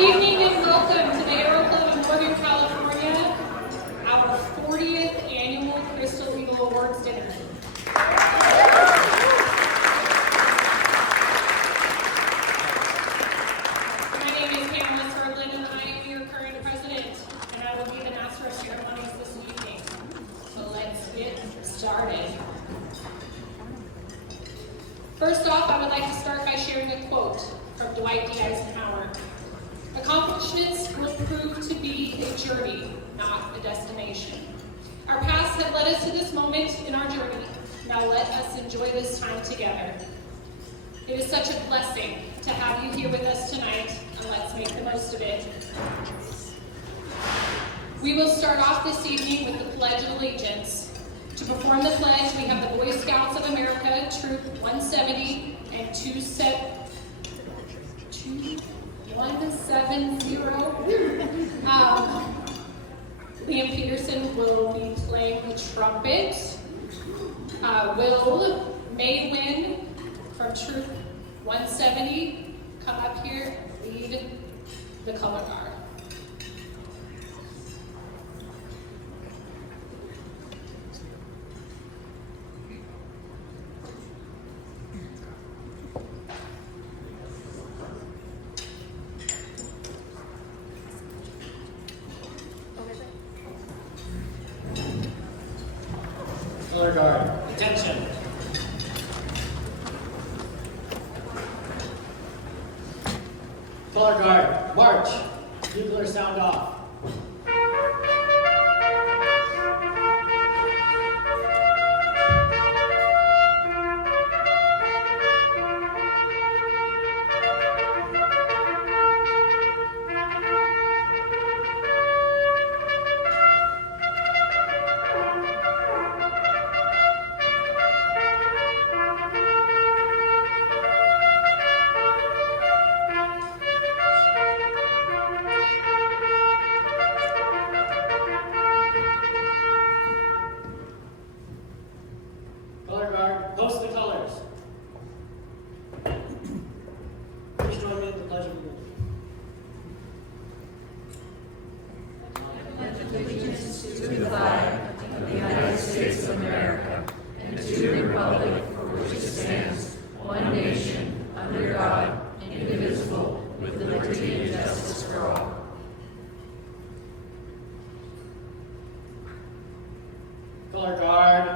evening and welcome to the Aero Club of Northern California, our 40th annual Crystal Eagle Awards dinner. My name is Hernandez, and I am your current president, and I will be the master of ceremonies this evening. So let's get started. First off, I would like to start by sharing a quote from Dwight D. Eisenhower. Accomplishments will prove to be a journey, not a destination. Our paths have led us to this moment in our journey. Now let us enjoy this time together. It is such a blessing to have you here with us tonight, and let's make the most of it. We will start off this evening with the Pledge of Allegiance. To perform the pledge, we have the Boy Scouts of America, Troop 170 and 170. Liam Peterson will be playing the trumpet. Will Maywin from Troop 170 come up here and lead the color guard. Color guard, attention. Color guard, march. Bugler sound off. Post the colors. Please join me in the Pledge of Allegiance to the flag of the United States of America and to the republic for which it stands, one nation, under God, indivisible, with liberty and justice for all. Color guard,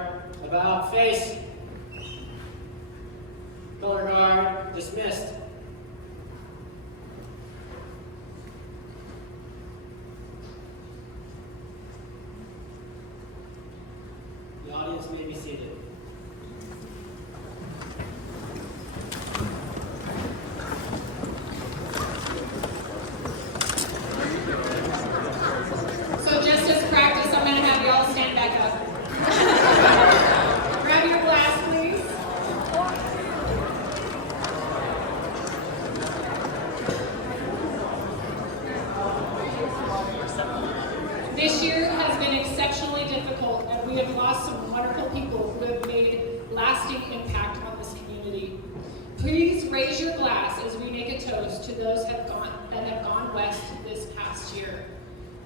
about face. Color guard, dismissed. The audience may be seated. So just as practice, I'm going to have you all stand back up. Grab your glass, please. This year has been exceptionally difficult, and we have lost some wonderful people who have made lasting impact on this community. Please raise your glass as we make a toast to those that have gone west this past year.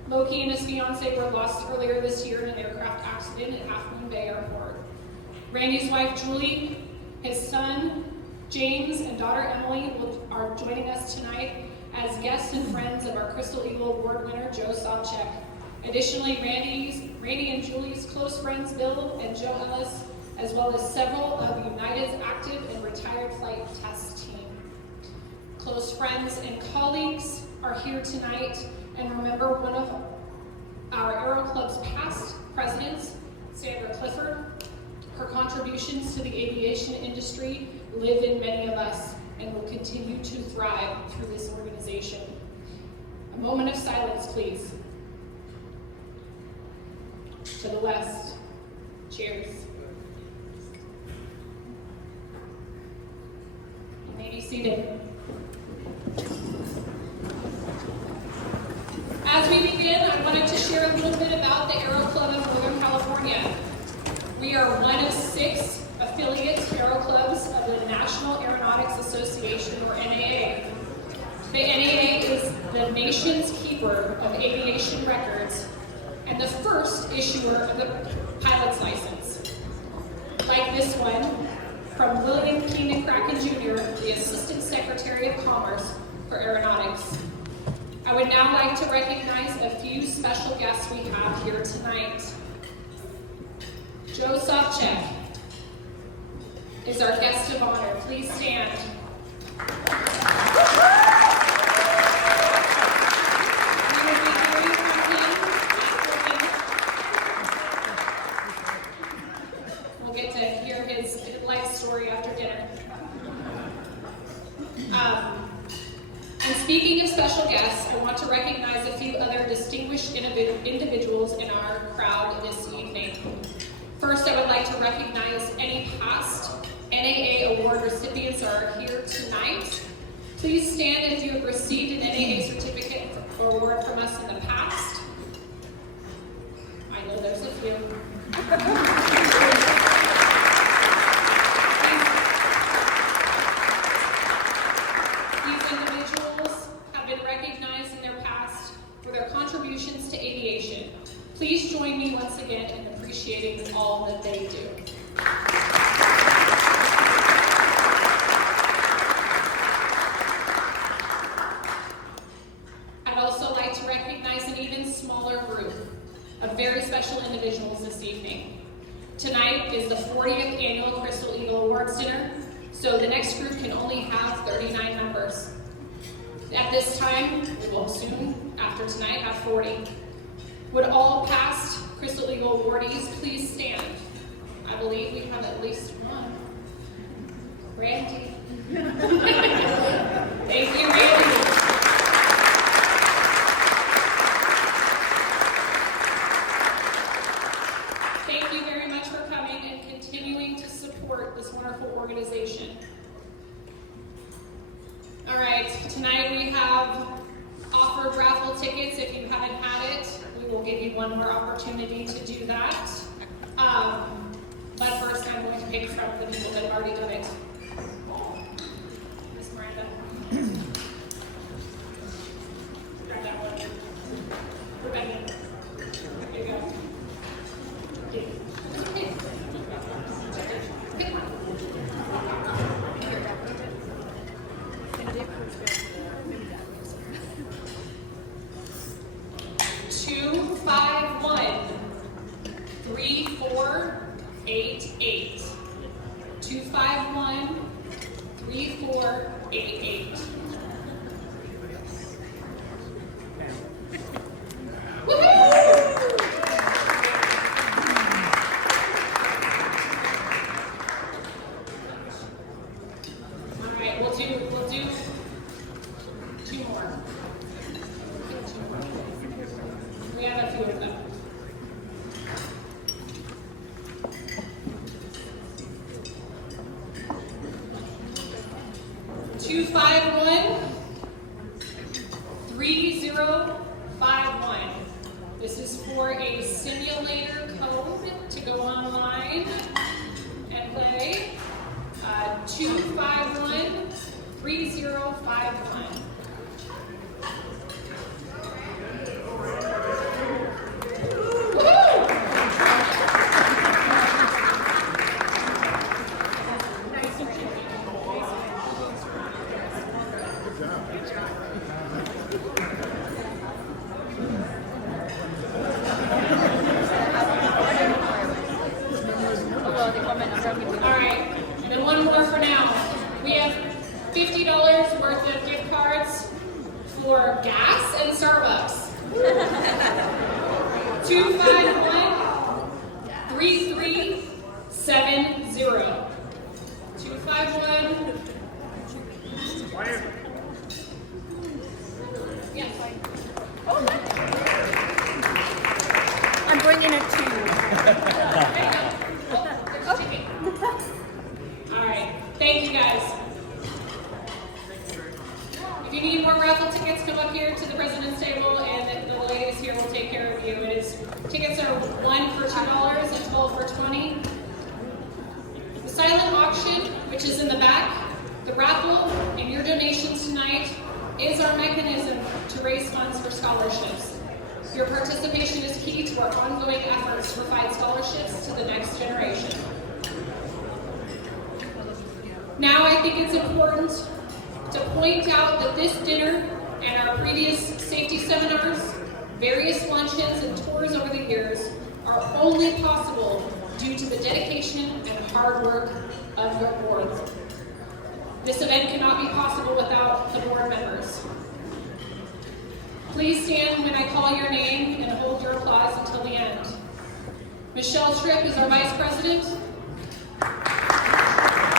Loki and his fiance were lost earlier this year in an aircraft accident at Half Moon Bay Airport. Randy's wife, Julie, his son, James, and daughter, Emily, are joining us tonight as guests and friends of our Crystal Eagle Award winner, Joe Sobchak. Additionally, Randy and Julie's close friends, Bill and Joe Ellis, as well as several of United's active and retired flight test team. Close friends and colleagues are here tonight, and remember one of our Aero Club's past presidents, Sandra Clifford. Her contributions to the aviation industry live in many of us and will continue to thrive through this organization. A moment of silence, please. To the west. Cheers. You may be seated. As we begin, I wanted to share a little bit about the Aero Club of Northern California. We are one of 6 affiliate Aero Clubs of the National Aeronautics Association, or NAA. The NAA is the nation's keeper of aviation records and the first issuer of the pilot's license. Like this one, from William Keenan Kraken Jr., the Assistant Secretary of Commerce for Aeronautics. I would now like to recognize a few special guests we have here tonight. Joe Sobchak is our guest of honor. Please stand. We'll get to hear his life story after dinner. And speaking of special guests, I want to recognize a few other distinguished individuals in our crowd this evening. First, I would like to recognize any past NAA award recipients that are here tonight. Please stand if you have received an NAA certificate or award from us in the past. I know there's a few. These individuals have been recognized in their past for their contributions to aviation. Please join me once again in appreciating all that they do. I'd also like to recognize an even smaller group of very special individuals this evening. Tonight is the 40th annual Crystal Eagle Awards Dinner, so the next group can only have 39 members. At this time, we will soon, after tonight, have 40. Would all past Crystal Eagle awardees please stand? I believe we have at least one. Randy. Thank you, Randy. Thank you very much for coming and continuing to support this wonderful organization. All right, tonight we have offered raffle tickets. If you haven't had it, we will give you one more opportunity to do that. But first, I'm going to pick from the people that have already done it. Miss Miranda. Grab that one. Rebecca. Here you go. Okay. Pick one. 251 3488. 251 3488. We'll do two more. We have a few of them. Two 3051. This is for a simulator code to go online and play. 251 3051. $50 worth of gift cards for gas and Starbucks. 251 3370. 251. Yes. I'm bringing it to you. All right. Thank you, guys. If you need more raffle tickets, come up here to the president's table, and the ladies here will take care of you. Tickets are 1 for $2 and 12 for $20. The silent auction, which is in the back, the raffle, and your donations tonight is our mechanism to raise funds for scholarships. Your participation is key to our ongoing efforts to provide scholarships to the next generation. Now I think it's important to point out that this dinner and our previous safety seminars, various luncheons and tours over the years are only possible due to the dedication and hard work of your board. This event cannot be possible without the board members. Please stand when I call your name and hold your applause until the end. Michelle Tripp is our Vice President.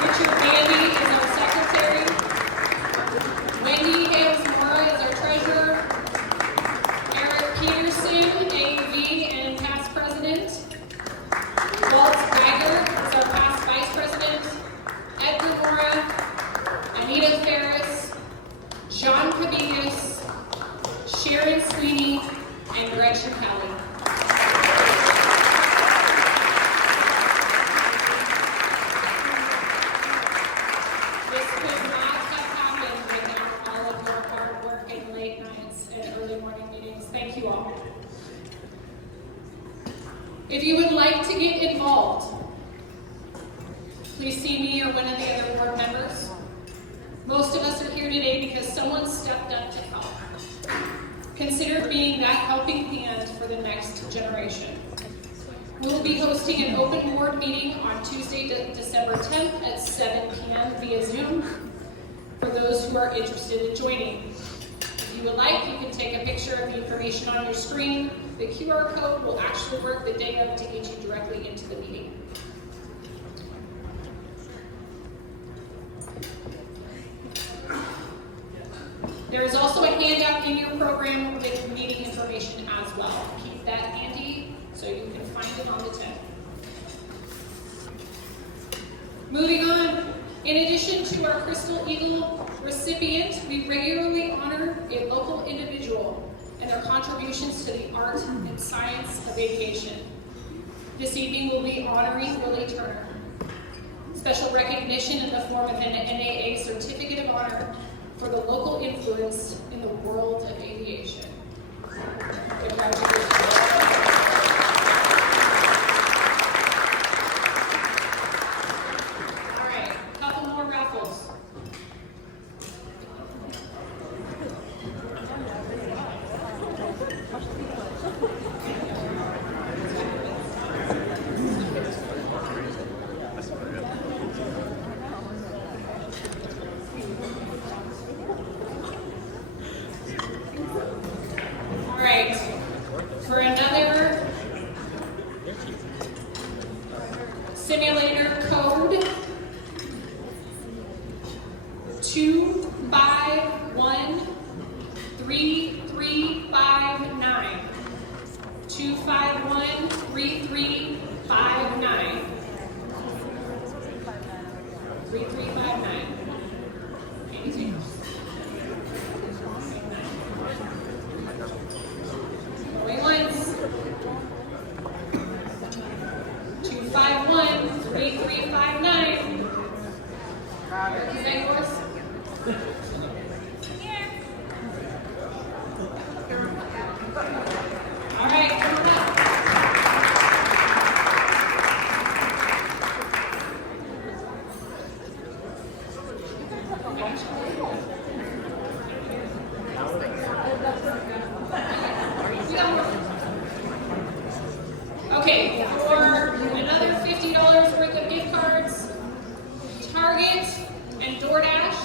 Richard Bandy is our Secretary. Wendy Hales-Mora is our Treasurer. Eric Peterson, AV and past President. Walt Geiger is our past Vice President. Edgar Mora, Anita Ferris, John Cabillas, Sharon Sweeney, and Gretchen Halle. This could not have happened without all of your hard work and late nights and early morning meetings. Thank you all. If you would like to get involved, please see me or one of the other board members. Most of us are here today because someone stepped up to help. Consider being that helping hand for the next generation. We will be hosting an open board meeting on Tuesday, December 10th at 7 p.m. via Zoom for those who are interested in joining. If you would like, you can take a picture of the information on your screen. The QR code will actually work the day of to get you directly into the meeting. There is also a handout in your program with meeting information as well. Keep that handy so you can find it on the 10th. Moving on, in addition to our Crystal Eagle recipient, we regularly honor a local individual and their contributions to the art and science of aviation. This evening we'll be honoring Willie Turner. Special recognition in the form of an NAA Certificate of Honor for the local influence in the world of aviation. Congratulations. All right, a couple more raffles. For another simulator code, 2513359. 2513359. 3359. Anything else? Going once. 2513359. Is that yours? All right, come on up. Okay, for another $50 worth of gift cards, Target and DoorDash.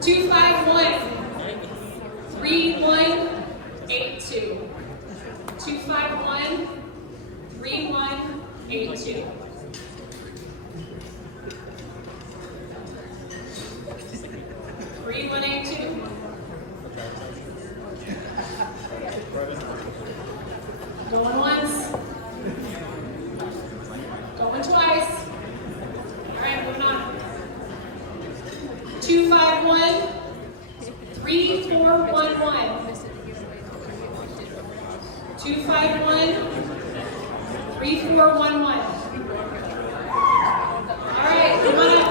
251-3182. 251-3182. Going once. Going twice. All right, moving on. 251-3411. 251-3411. All right, come on up.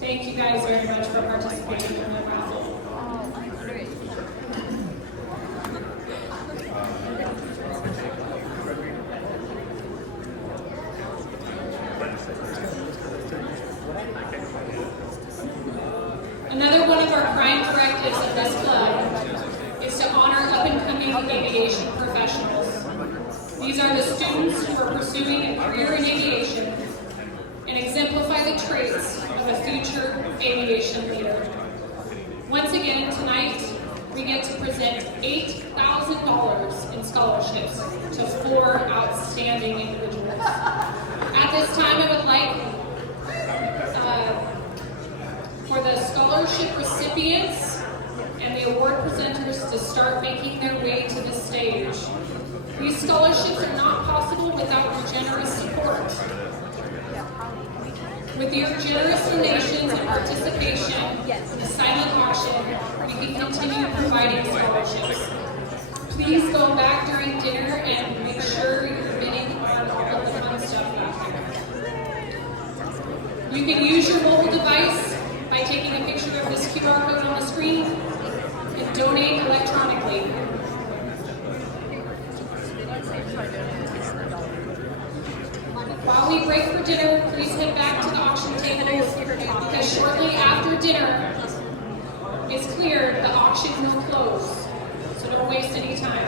Thank you guys very much for participating in the raffle. Another one of our prime directives of this club is to honor up-and-coming aviation professionals. These are the students who are pursuing a career in aviation and exemplify the traits of a future aviation leader. Once again, tonight, we get to present $8,000 in scholarships to 4 outstanding individuals. At this time, I would like for the scholarship recipients and the award presenters to start making their way to the stage. These scholarships are not possible without your generous support. With your generous donations and participation in the silent auction, we can continue providing scholarships. Please go back during dinner and make sure you're bidding on all of the fun stuff back there. You can use your mobile device by taking a picture of this QR code on the screen and donate electronically. While we break for dinner, please head back to the auction tables because shortly after dinner is cleared, the auction will close. So don't waste any time.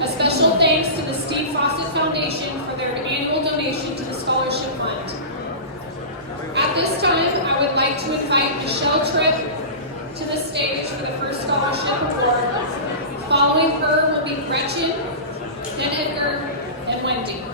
A special thanks to the Steve Fawcett Foundation for their annual donation to the Scholarship Fund. At this time, I would like to invite Michelle Tripp to the stage for the first scholarship award. Following her will be Gretchen, then Edgar, and Wendy.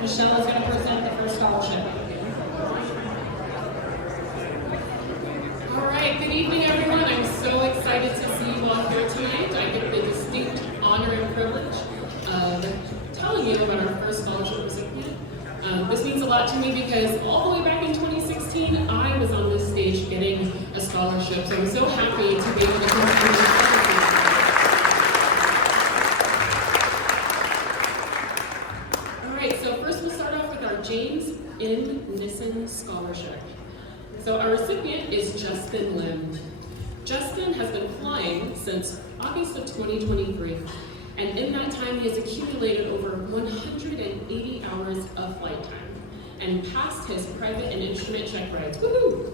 Michelle is going to present the first scholarship. All right, good evening, everyone. I'm so excited to see you all here tonight. I get the distinct honor and privilege of telling you about our first scholarship recipient. This means a lot to me because all the way back in 2016, I was on this stage getting a scholarship. So I'm so happy to be able to come to James N. Nissen Scholarship. So our recipient is Justen Lim. Justen has been flying since August of 2023, and in that time he has accumulated over 180 hours of flight time and passed his private and instrument check rides. Woohoo!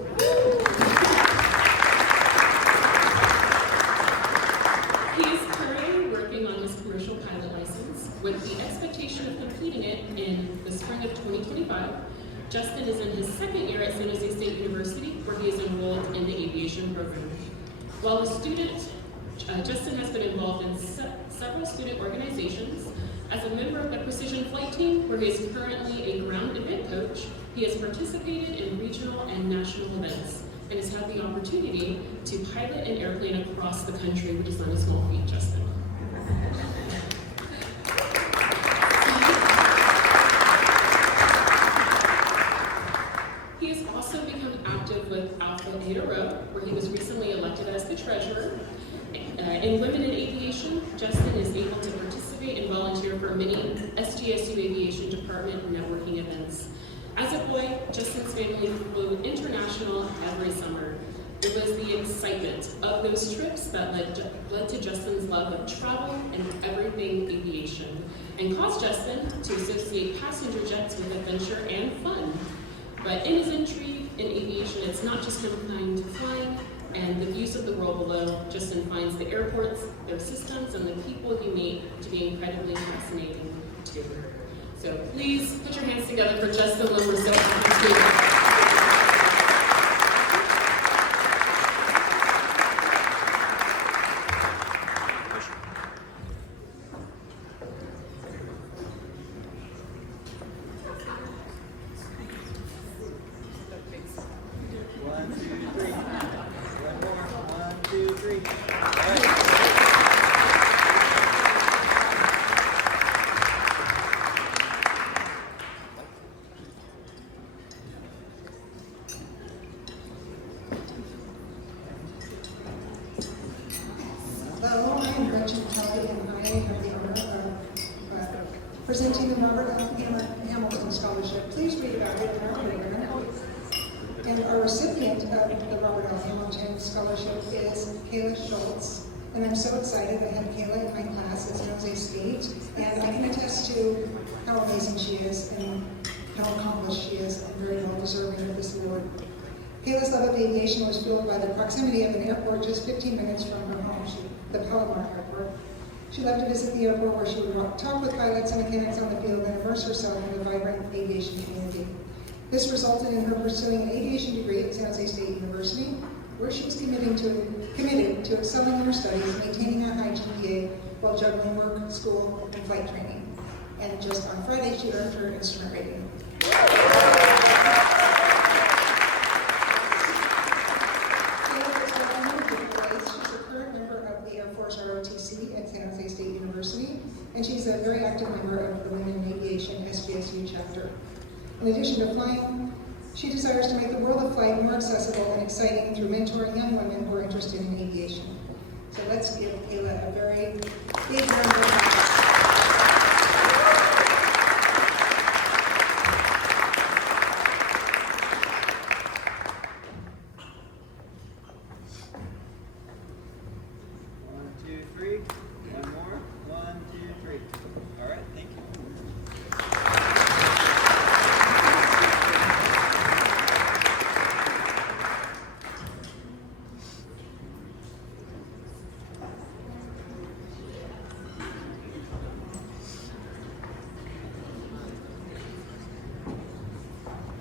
He is currently working on his commercial pilot license with the expectation of completing it in the spring of 2025. Justen is in his second year at San Jose State University, where he is enrolled in the aviation program. While a student, Justen has been involved in several student organizations. As a member of the Precision Flight Team, where he is currently a ground event coach, he has participated in regional and national events and has had the opportunity to pilot an airplane across the country, which is not a small feat, Justen. He has also become active with Aero, where he was recently elected as the treasurer. In women in aviation, many SGSU Aviation Department networking events. As a boy, Justen's family flew international every summer. It was the excitement of those trips that led to Justen's love of travel and everything aviation, and caused Justen to associate passenger jets with adventure and fun. But in his intrigue in aviation, it's not just confined to flying and the views of the world below. Justen finds the airports, their systems, and the people you meet to be incredibly fascinating too. So please put your hands together for Justen. We're so happy to. Presenting the Robert Hamilton Scholarship. Please read about it in our program. And our recipient of the Robert L. Hamilton Scholarship is Kayla Schultz. And I'm so excited. I had Kayla in my class at San Jose State, and I can attest to how amazing she is and how accomplished she is, and very well deserving of this award. Kayla's love of aviation was fueled by the proximity of an airport just 15 minutes from her home, the Palomar Airport. She loved to visit the airport where she would talk with pilots and mechanics on the field and immerse herself in the vibrant aviation community. This resulted in her pursuing an aviation degree at San Jose State University, where she was committed to excelling in her studies, maintaining a high GPA while juggling work, school, and flight training. And just on Friday, she earned her instrument rating. ROTC at San Jose State University, and she's a very active member of the Women in Aviation SGSU chapter. In addition to flying, she desires to make the world of flight more accessible and exciting through mentoring young women who are interested in aviation. So let's give Kayla a very big round of applause.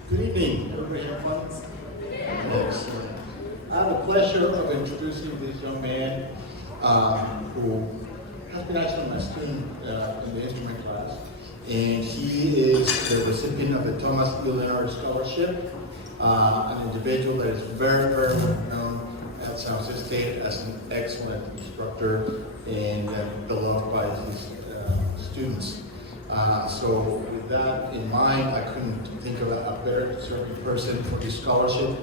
Good evening. Everybody have fun? Yes. I have the pleasure of introducing this young man who has been actually my student in the instrument class. And he is the recipient of the Thomas E. Leonard Scholarship, an individual that is very, very well known at San Jose State as an excellent instructor and beloved by his students. So with that in mind, I couldn't think of a better certain person for this scholarship,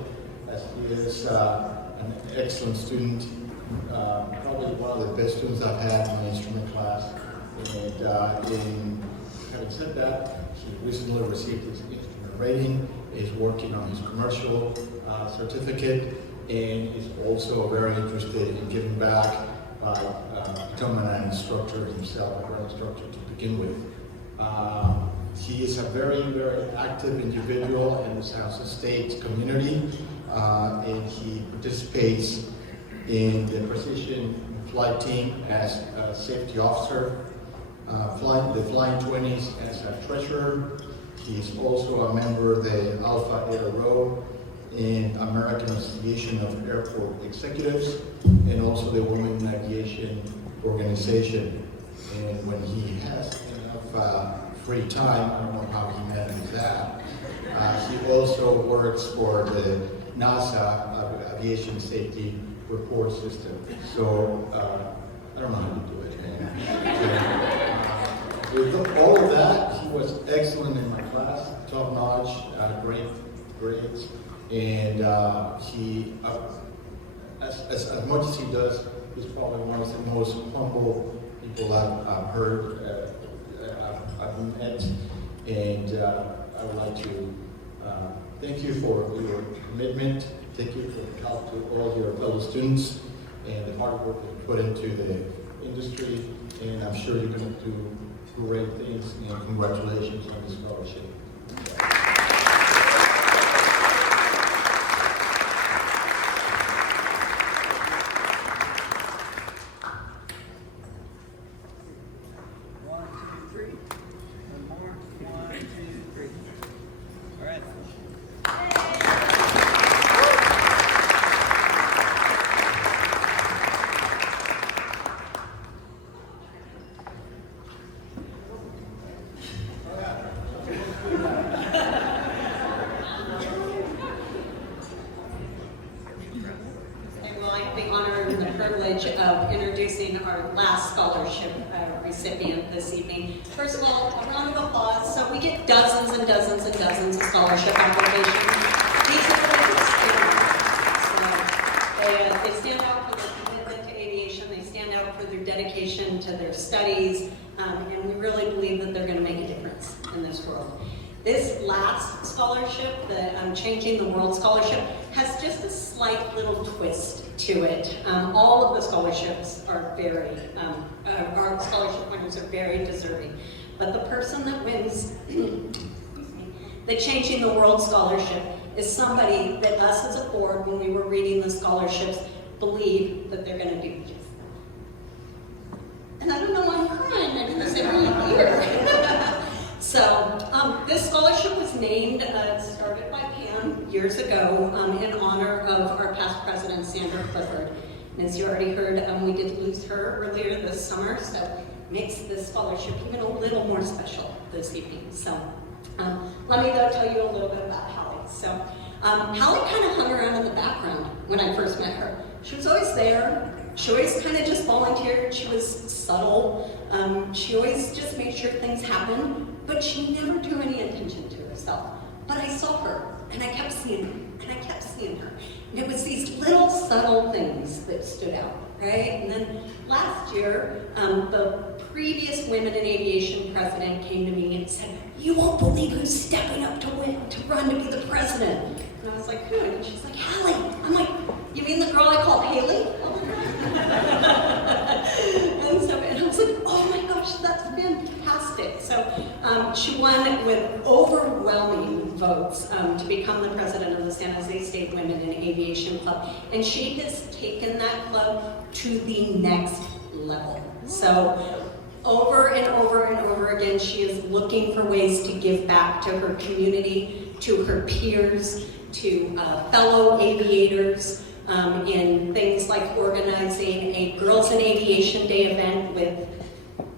as he is an excellent student, probably one of the best students I've had in my instrument class. And having said that, he recently received his instrument rating, is working on his commercial certificate, and is also very interested in giving back by becoming an instructor himself, a great instructor to begin with. He is a very, very active individual in the San Jose State community, and he participates in the precision flight team as a safety officer, the Flying 20s as a treasurer. He is also a member of the Alpha Aero and American Association of Airport Executives, and also the Women in Aviation Organization. And when he has enough free time, I don't know how he manages that, he also works for the NASA Aviation Safety Report System. So I don't know how to do it. With all of that, he was excellent in my class, top notch, great grades, and he, as much as he does, he's probably one of the most humble people I've heard. I've I've met, and I would like to thank you for your commitment. Thank you for help to all your fellow students and the hard work that you put into the industry, and I'm sure you're going to do great things, and congratulations on this scholarship. Of introducing our last scholarship recipient this evening. First of all, a round of applause. So we get dozens and dozens and dozens of scholarship applications. These are the they stand out for their commitment to aviation. They stand out for their dedication to their studies, and we really believe that they're going to make a difference in this world. This last scholarship, the Changing the World Scholarship, has just a slight little twist to it. All of the scholarships are very, our scholarship winners are very deserving. But the person that wins the Changing the World Scholarship is somebody that us as a board, when we were reading the scholarships, believe that they're going to do just that. And I don't know why I'm crying, I do this every year. So this scholarship was named, started by Pam years ago in honor of our past president, Sandra Clifford. And as you already heard, we did lose her earlier this summer, so it makes this scholarship even a little more special this evening. So let me though tell you a little bit about Halle. So Halle kind of hung around in the background when I first met her. She was always there. She always kind of just volunteered. She was subtle. She always just made sure things happened. But she never drew any attention to herself. But I saw her, and I kept seeing her, and I kept seeing her. And it was these little subtle things that stood out, right? And then last year, the previous Women in Aviation president came to me and said, "You won't believe who's stepping up to run to be the president." And I was like, "Who?" And she's like, "Halle." I'm like, "You mean the girl I called Haley?" And I was like, "Oh my gosh, that's fantastic." So she won with overwhelming votes to become the president of the San Jose State Women in Aviation Club. And she has taken that club to the next level. So over and over and over again, she is looking for ways to give back to her community, to her peers, to fellow aviators, in things like organizing a Girls in Aviation Day event with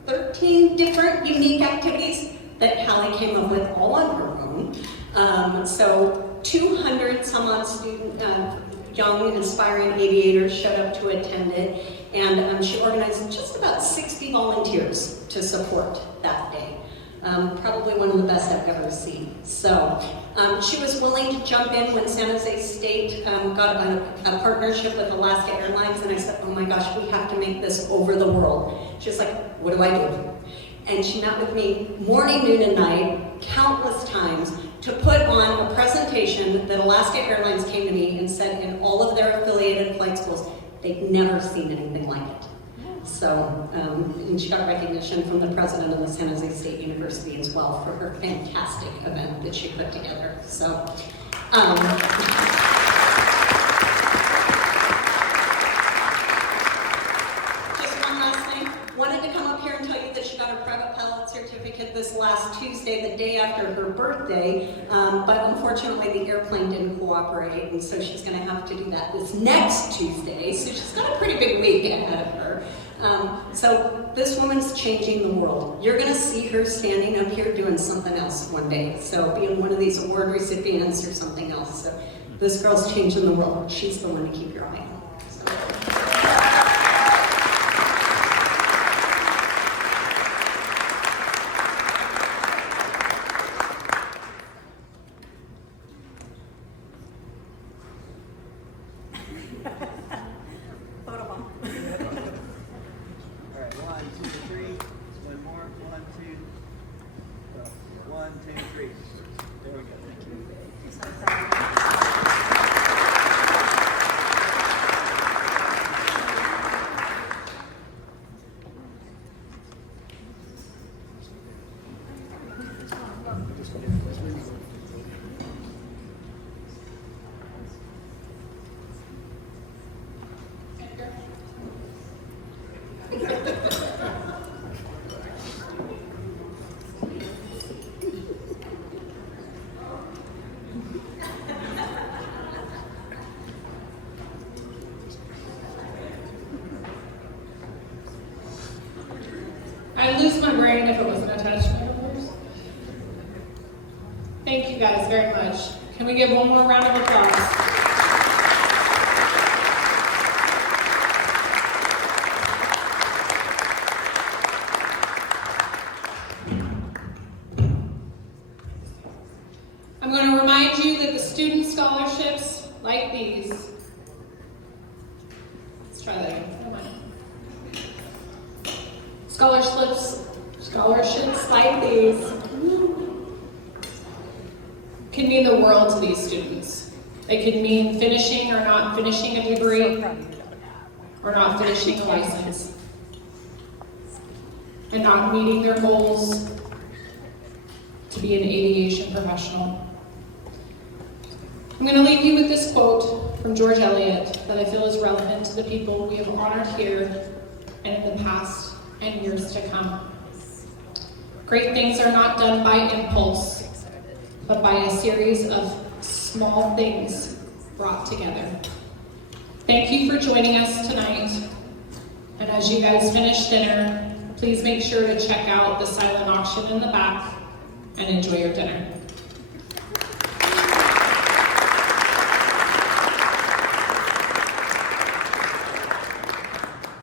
13 different unique activities that Halle came up with all on her own. So 200 some odd young inspiring aviators showed up to attend it, and she organized just about 60 volunteers to support that day. Probably one of the best I've ever seen. So she was willing to jump in when San Jose State got a partnership with Alaska Airlines, and I said, "Oh my gosh, we have to make this over the world." She's like, "What do I do?" And she met with me morning, noon, and night, countless times, to put on a presentation that Alaska Airlines came to me and said in all of their affiliated flight schools, they'd never seen anything like it. So, and she got recognition from the president of the San Jose State University as well for her fantastic event that she put together. So, just one last thing. Wanted to come up here and tell you that she got her private pilot certificate this last Tuesday, the day after her birthday, but unfortunately the airplane didn't cooperate, and so she's going to have to do that this next Tuesday. So she's got a pretty big week ahead of her. So this woman's changing the world. You're going to see her standing up here doing something else one day. So being one of these award recipients or something else. So this girl's changing the world. She's the one to keep your eye on. 1, 2, 3. There we go. Thank you. I'd lose my brain if it wasn't attached to my numbers. Thank you guys very much. Can we give one more round of applause? I'm going to remind you that the student scholarships like these, let's try that again. Never mind. Scholarships like these can mean the world to these students. They could mean finishing or not finishing a degree, or not finishing a license, and not meeting their goals to be an aviation professional. I'm going to leave you with this quote from George Eliot that I feel is relevant to the people we have honored here and in the past and years to come. Great things are not done by impulse, but by a series of small things brought together. Thank you for joining us tonight. And as you guys finish dinner, please make sure to check out the silent auction in the back and enjoy your dinner.